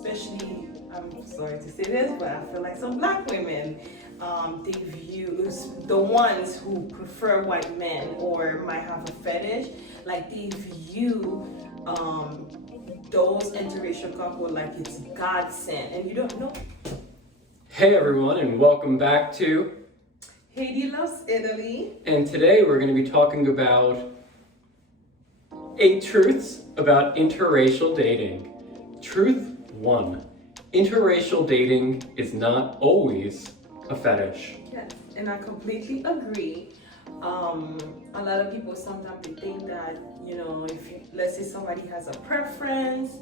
especially, I'm sorry to say this, but I feel like some black women, they view the ones who prefer white men or might have a fetish, like they view those interracial couple like it's God sent, and you don't know. Hey everyone, and welcome back to Haiti loves Italy. And today we're going to be talking about 8 truths about interracial dating. Truth 1. Interracial dating is not always a fetish. Yes, and I completely agree. A lot of people sometimes they think that, let's say somebody has a preference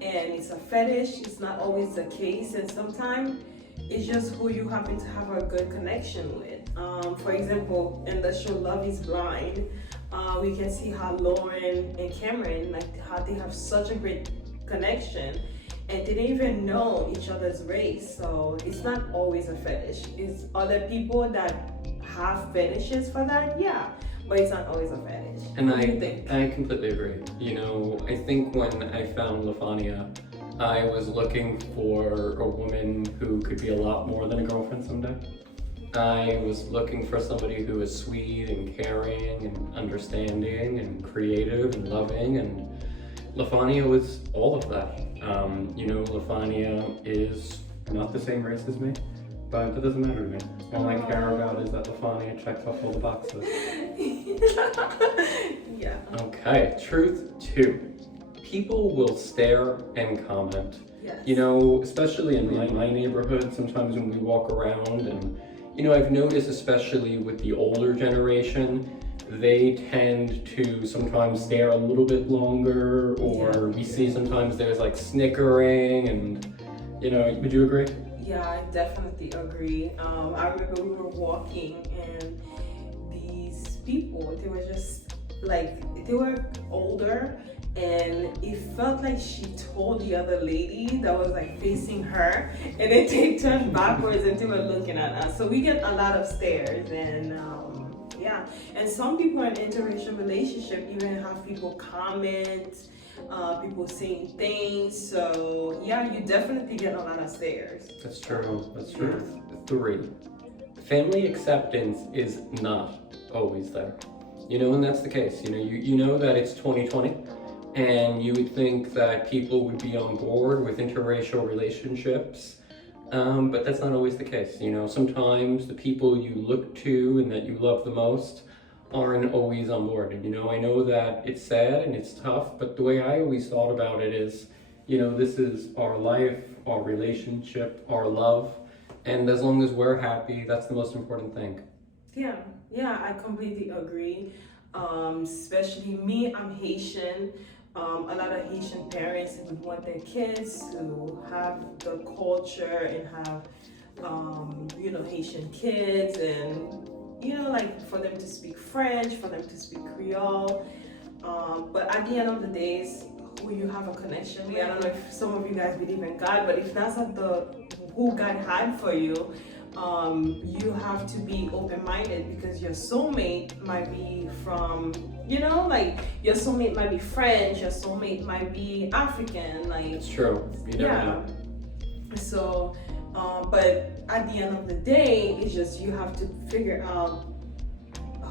and it's a fetish, it's not always the case, and sometimes it's just who you happen to have a good connection with. For example, in the show Love is Blind, we can see how Lauren and Cameron, like how they have such a great connection and they didn't even know each other's race. So it's not always a fetish. It's other people that have fetishes for that, yeah, but it's not always a fetish. And What do you think? I completely agree. I think when I found LaFania, I was looking for a woman who could be a lot more than a girlfriend someday. I was looking for somebody who was sweet and caring and understanding and creative and loving, and LaFania was all of that. LaFania is not the same race as me, but that doesn't matter to me. All I care about is that LaFania checks off all the boxes. Yeah. Okay, truth 2. People will stare and comment. Yes. Especially in my neighborhood, sometimes when we walk around, and I've noticed, especially with the older generation, they tend to sometimes stare a little bit longer, or we see sometimes there's like snickering, and would you agree? Yeah, I definitely agree. I remember we were walking and these people, they were just like, they were older, and it felt like she told the other lady that was like facing her, and then they turned backwards and they were looking at us. So we get a lot of stares, and yeah. And some people in interracial relationship even have people comment, people saying things. So yeah, you definitely get a lot of stares. That's true. 3. Family acceptance is not always there. And that's the case. You know that it's 2020, and you would think that people would be on board with interracial relationships, but that's not always the case. Sometimes the people you look to and that you love the most aren't always on board. And I know that it's sad and it's tough, but the way I always thought about it is, this is our life, our relationship, our love, and as long as we're happy, that's the most important thing. Yeah, I completely agree. Especially me, I'm Haitian. A lot of Haitian parents would want their kids to have the culture and have, Haitian kids, and like for them to speak French, for them to speak Creole. But at the end of the day, it's who you have a connection with. I don't know if some of you guys believe in God, but if that's not who God had for you, you have to be open-minded, because your soulmate might be from, your soulmate might be French, your soulmate might be African, like. It's true. You never know. So, but at the end of the day, it's just you have to figure out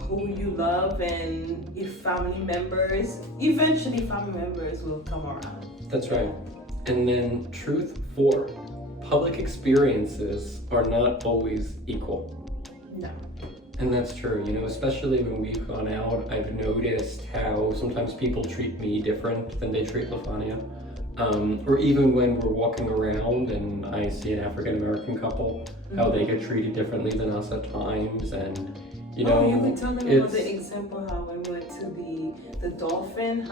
who you love, and if eventually family members will come around. That's right. And then truth 4. Public experiences are not always equal. No. And that's true, especially when we've gone out, I've noticed how sometimes people treat me different than they treat LaFania. Or even when we're walking around and I see an African-American couple, how they get treated differently than us at times, and you could tell them about the example how we went to the dolphin,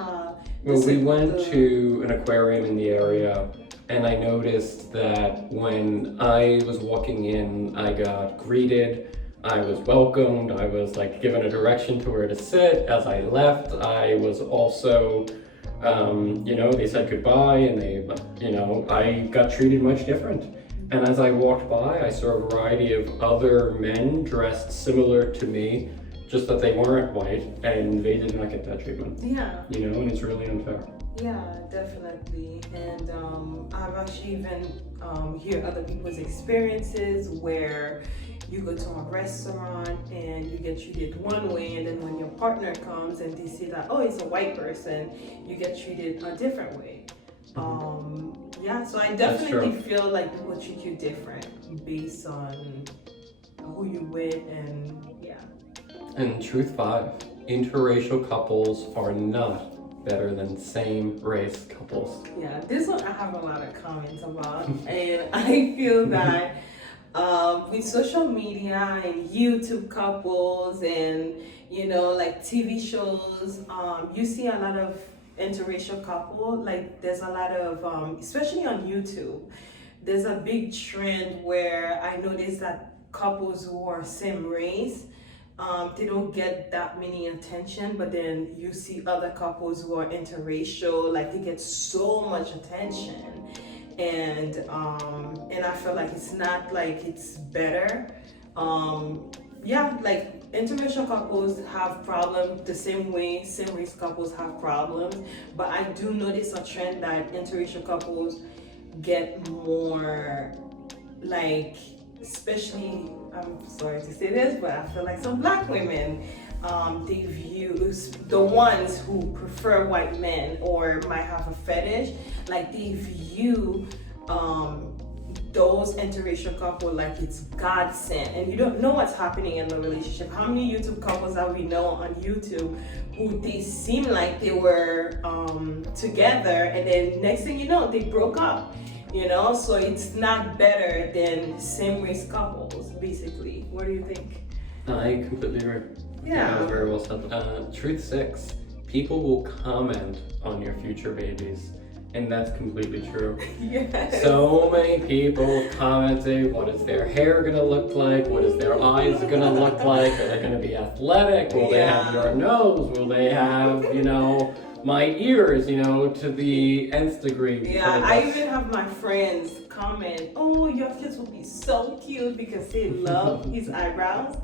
Well, we went to an aquarium in the area, and I noticed that when I was walking in, I got greeted, I was welcomed, I was like given a direction to where to sit. As I left, I was also, they said goodbye, and I got treated much different. And as I walked by, I saw a variety of other men dressed similar to me, just that they weren't white, and they did not get that treatment. Yeah. And it's really unfair. Yeah, definitely. And I've actually even hear other people's experiences where you go to a restaurant and you get treated one way, and then when your partner comes and they see that, oh, it's a white person, you get treated a different way. Yeah, so I That's definitely true. feel like people treat you different based on who you with, and yeah. And truth five, interracial couples are not better than same race couples. Yeah, this one I have a lot of comments about, and I feel that with social media and YouTube couples and like TV shows, you see a lot of interracial couple. Like there's a lot of, especially on YouTube, there's a big trend where I notice that couples who are same race, they don't get that many attention, but then you see other couples who are interracial, like they get so much attention, and I feel like it's not like it's better. Yeah, like interracial couples have problems the same way same race couples have problems, but I do notice a trend that interracial couples get more, like, especially, I'm sorry to say this, but I feel like some black women, they view the ones who prefer white men or might have a fetish, like they view those interracial couple like it's God sent, and you don't know what's happening in the relationship. How many YouTube couples that we know on YouTube who they seem like they were together, and then next thing you know they broke up, so it's not better than same race couples, basically. What do you think? I completely agree. Yeah. That was very well said. Truth six, people will comment on your future babies. And that's completely true. Yes. So many people commenting, what is their hair gonna look like? What is their eyes gonna look like? Are they gonna be athletic? Will they have your nose? Will they have, my ears, to the nth degree? Yeah, I even have my friends comment, oh, your kids will be so cute because they love his eyebrows.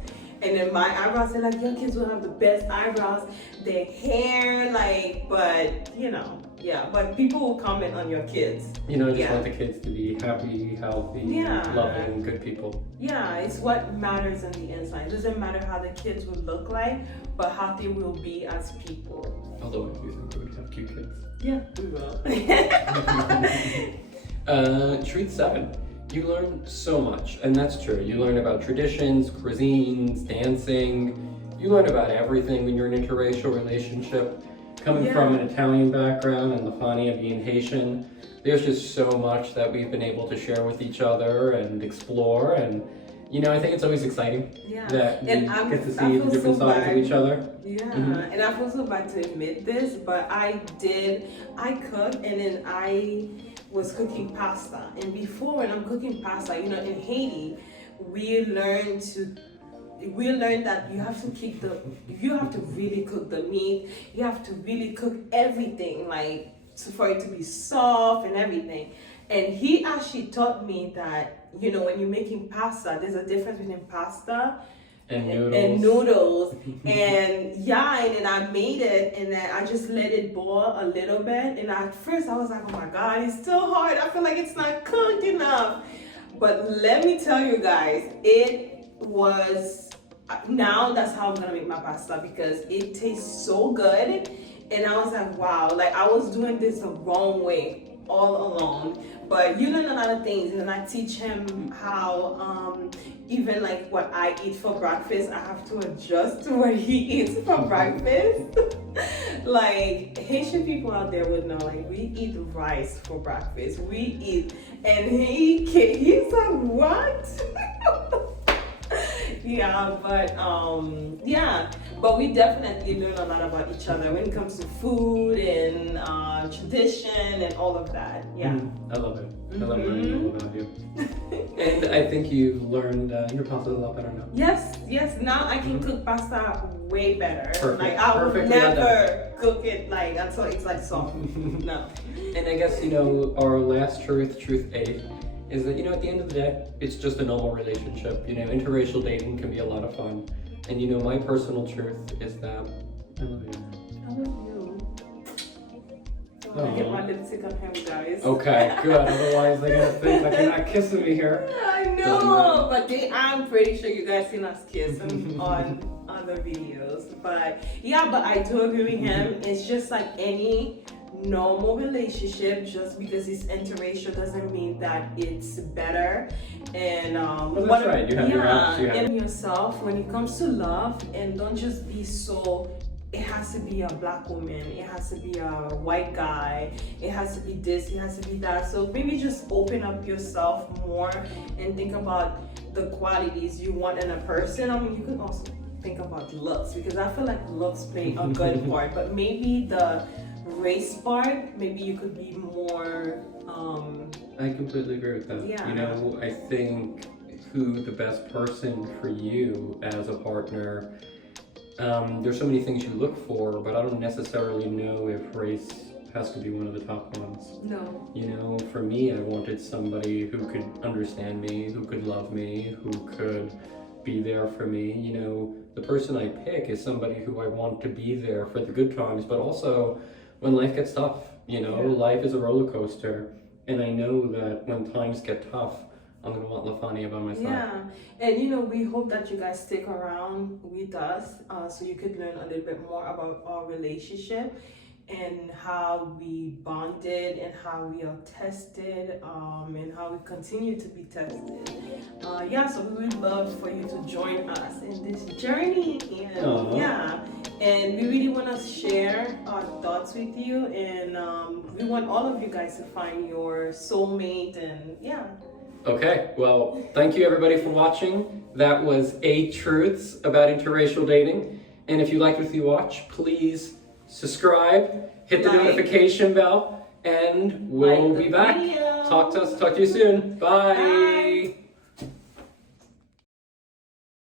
And then my eyebrows are like, your kids will have the best eyebrows, their hair, like, but, yeah, but people will comment on your kids. Just want the kids to be happy, healthy, loving, good people. Yeah, it's what matters on the inside. It doesn't matter how the kids would look like, but how they will be as people. Although I do think we would have cute kids. Yeah, we will. Truth seven. You learn so much, and that's true. You learn about traditions, cuisines, dancing. You learn about everything when you're in an interracial relationship. Coming from an Italian background and the funny of being Haitian, there's just so much that we've been able to share with each other and explore. And I think it's always exciting that we get to see the different sides of each other. Yeah, and I feel so bad to admit this, but I cook, and then I was cooking pasta. And before, when I'm cooking pasta, in Haiti, we learned that you have to really cook the meat, you have to really cook everything, like, for it to be soft and everything. And he actually taught me that, when you're making pasta, there's a difference between pasta and noodles. And then I made it, and then I just let it boil a little bit. And at first I was like, oh my God, it's still hard. I feel like it's not cooked enough. But let me tell you guys, now that's how I'm gonna make my pasta, because it tastes so good. And I was like, wow, like I was doing this the wrong way all along. But you learn a lot of things, and then I teach him how even like what I eat for breakfast, I have to adjust to what he eats for breakfast. Like Haitian people out there would know, like we eat rice for breakfast. And he's like, what? But we definitely learn a lot about each other when it comes to food and tradition and all of that. Yeah. I love it. I love learning all about you. And I think you learned your pasta a lot better now. Yes. Now I can cook pasta way better. Perfect. Like I would Perfectly never cook it like until it's like soft. No. And I guess our last truth 8, is that at the end of the day, it's just a normal relationship. Interracial dating can be a lot of fun. And my personal truth is that I love you. I love you. I get my lipstick on him, guys. Okay, good. Otherwise, they're gonna think like you're not kissing me here. I know, but I'm pretty sure you guys seen us kiss on other videos. But yeah, but I do agree with him. It's just like any normal relationship. Just because it's interracial doesn't mean that it's better. And Well, that's right. You have your ups, you have and yourself when it comes to love, and don't just be so. It has to be a black woman, it has to be a white guy, it has to be this, it has to be that. So maybe just open up yourself more and think about the qualities you want in a person. I mean, you could also think about looks, because I feel like looks play a good part, but maybe the race part, maybe you could be more I completely agree with that. Yeah. You know, I think who the best person for you as a partner, there's so many things you look for, but I don't necessarily know if race has to be one of the top ones. no. You know, for me, I wanted somebody who could understand me, who could love me, who could be there for me. You know, the person I pick is somebody who I want to be there for the good times, but also when life gets tough. You know, Yeah. life is a roller coaster, and I know that when times get tough, I'm gonna want Lafania by my side. Yeah, and you know, we hope that you guys stick around with us so you could learn a little bit more about our relationship and how we bonded and how we are tested and how we continue to be tested. Yeah, so we would love for you to join us in this journey. And Aw. yeah, and we really want to share our thoughts with you, and we want all of you guys to find your soulmate, and yeah. Okay, well, thank you everybody for watching. That was 8 Truths about Interracial Dating. And if you liked what you watch, please subscribe, hit the Like. notification bell, and we'll Like the be back. video. Talk to you soon. Bye. Bye.